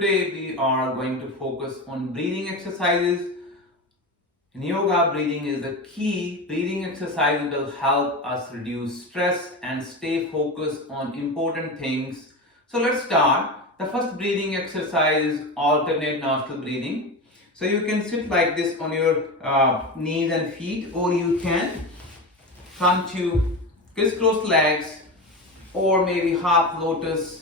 Today we are going to focus on breathing exercises. In yoga, breathing is the key. Breathing exercises will help us reduce stress and stay focused on important things. So let's start. The first breathing exercise is alternate nostril breathing. So you can sit like this on your knees and feet, or you can come to crisscross legs, or maybe half lotus,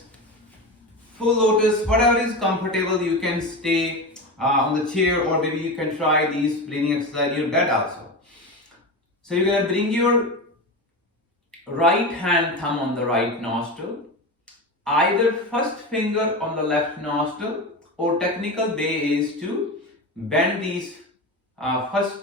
full lotus, whatever is comfortable. You can stay on the chair, or maybe you can try these breathing exercise in your bed also. So you're gonna bring your right hand thumb on the right nostril, either first finger on the left nostril, or technical way is to bend these first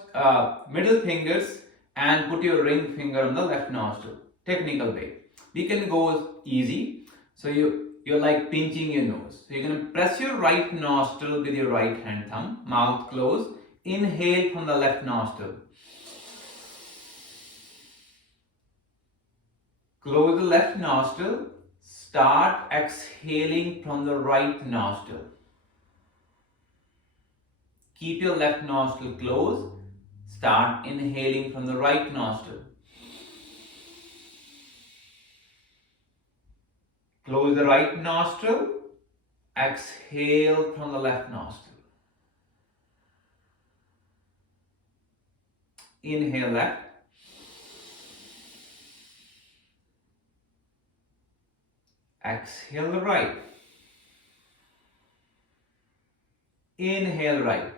middle fingers and put your ring finger on the left nostril. Technical way. We can go easy. So you're like pinching your nose. So you're going to press your right nostril with your right hand thumb, mouth closed. Inhale from the left nostril. Close the left nostril. Start exhaling from the right nostril. Keep your left nostril closed. Start inhaling from the right nostril. Close the right nostril, exhale from the left nostril. Inhale left. Exhale the right. Inhale right.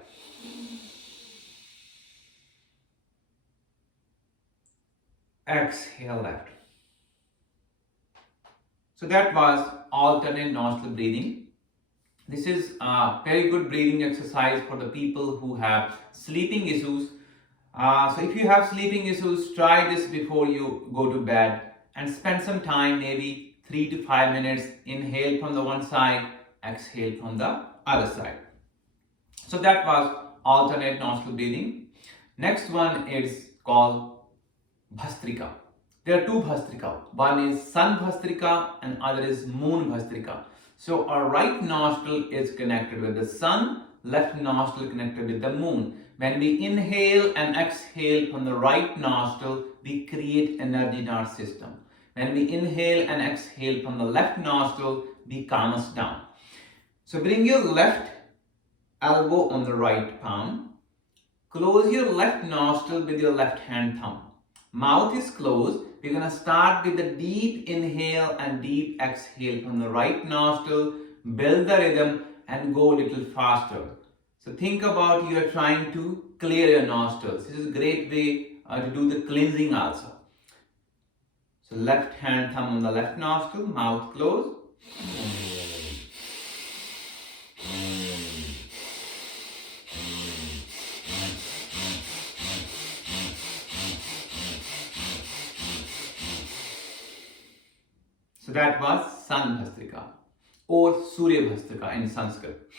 Exhale left. So that was alternate nostril breathing. This is a very good breathing exercise for the people who have sleeping issues. So if you have sleeping issues, try this before you go to bed and spend some time, maybe 3 to 5 minutes. Inhale from the one side, exhale from the other side. So that was alternate nostril breathing. Next one is called Bhastrika. There are two Bhastrika. One is Sun Bhastrika and other is Moon Bhastrika. So our right nostril is connected with the sun, left nostril connected with the moon. When we inhale and exhale from the right nostril, we create energy in our system. When we inhale and exhale from the left nostril, we calm us down. So bring your left elbow on the right palm. Close your left nostril with your left hand thumb. Mouth is closed. We're going to start with a deep inhale and deep exhale from the right nostril. Build the rhythm and go a little faster. So think about you are trying to clear your nostrils. This is a great way to do the cleansing also. So left hand thumb on the left nostril, mouth closed. So that was Sun Bhastrika or Surya Bhastrika in Sanskrit.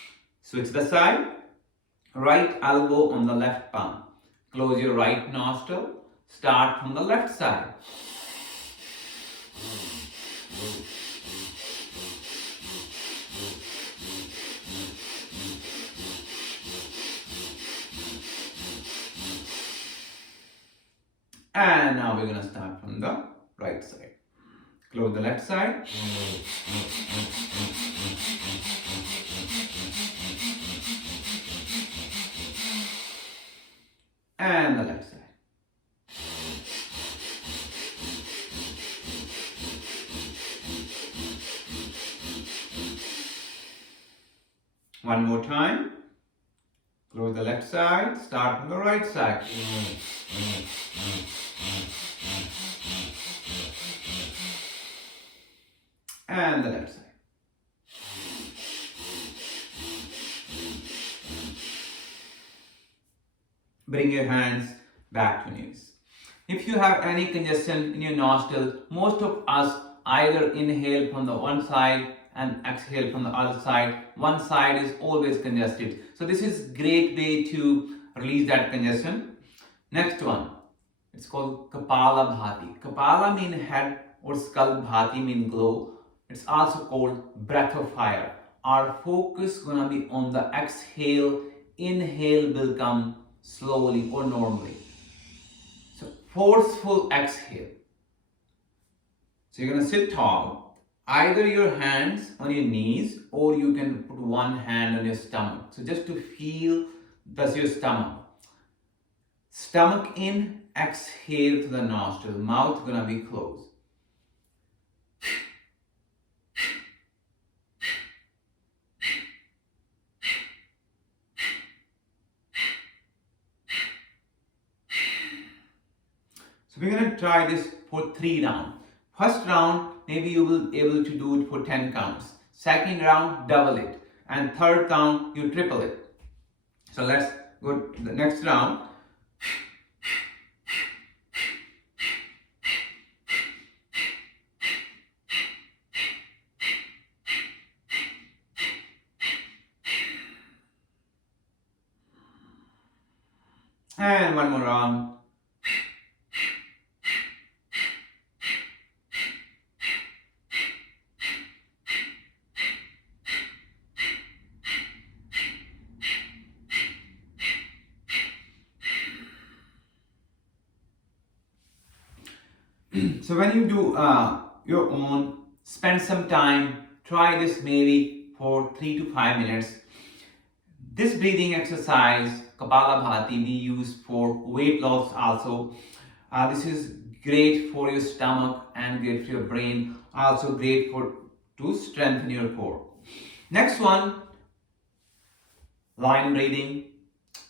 Switch the side. Right elbow on the left palm. Close your right nostril. Start from the left side. And now we're going to start from the right side. Close the left side. And the left side. One more time. Close the left side. Start from the right side. And the left side. Bring your hands back to knees. If you have any congestion in your nostril, most of us either inhale from the one side and exhale from the other side. One side is always congested. So this is great way to release that congestion. Next one, it's called Kabalabhati. Kapala means head or skull, Bhati means glow. It's also called breath of fire. our focus gonna be on the exhale. Inhale will come slowly or normally. So forceful exhale. So you're gonna sit tall, either your hands on your knees or you can put one hand on your stomach. So just to feel that's your stomach. Stomach in, exhale to the nostril, mouth gonna be closed. So we're gonna try this for 3 rounds. First round, maybe you will be able to do it for 10 counts. Second round, double it. And third count, you triple it. So let's go to the next round. And one more round. So when you do your own, spend some time, try this maybe for 3 to 5 minutes. This breathing exercise, Kabalabhati, we use for weight loss also. This is great for your stomach and great for your brain, also great for to strengthen your core. Next one, line breathing.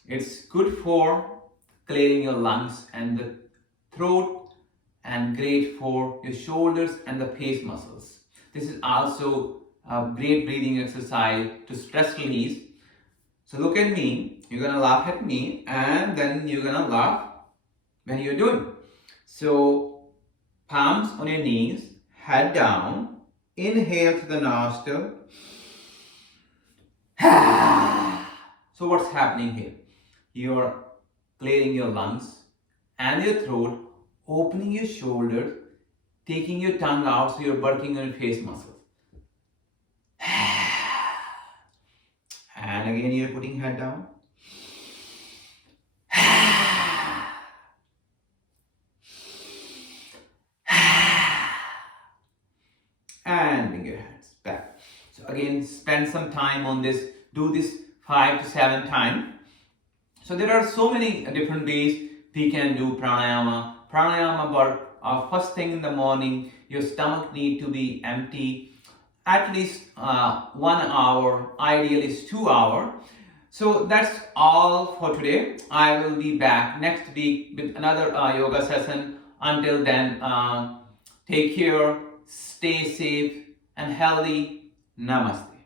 It's good for clearing your lungs and the throat, and great for your shoulders and the face muscles. This is also a great breathing exercise to stress release. So look at me, you're gonna laugh at me, and then you're gonna laugh when you're doing. So palms on your knees, head down, inhale to the nostril. So what's happening here? You're clearing your lungs and your throat, opening your shoulders, taking your tongue out so you're working on your face muscles. And again, you're putting head down. And bring your hands back. So again, spend some time on this. Do this 5 to 7 times. So there are so many different ways we can do pranayama. Pranayama work first thing in the morning. Your stomach need to be empty. At least 1 hour, ideally is 2 hours. So that's all for today. I will be back next week with another yoga session. Until then, take care, stay safe and healthy. Namaste.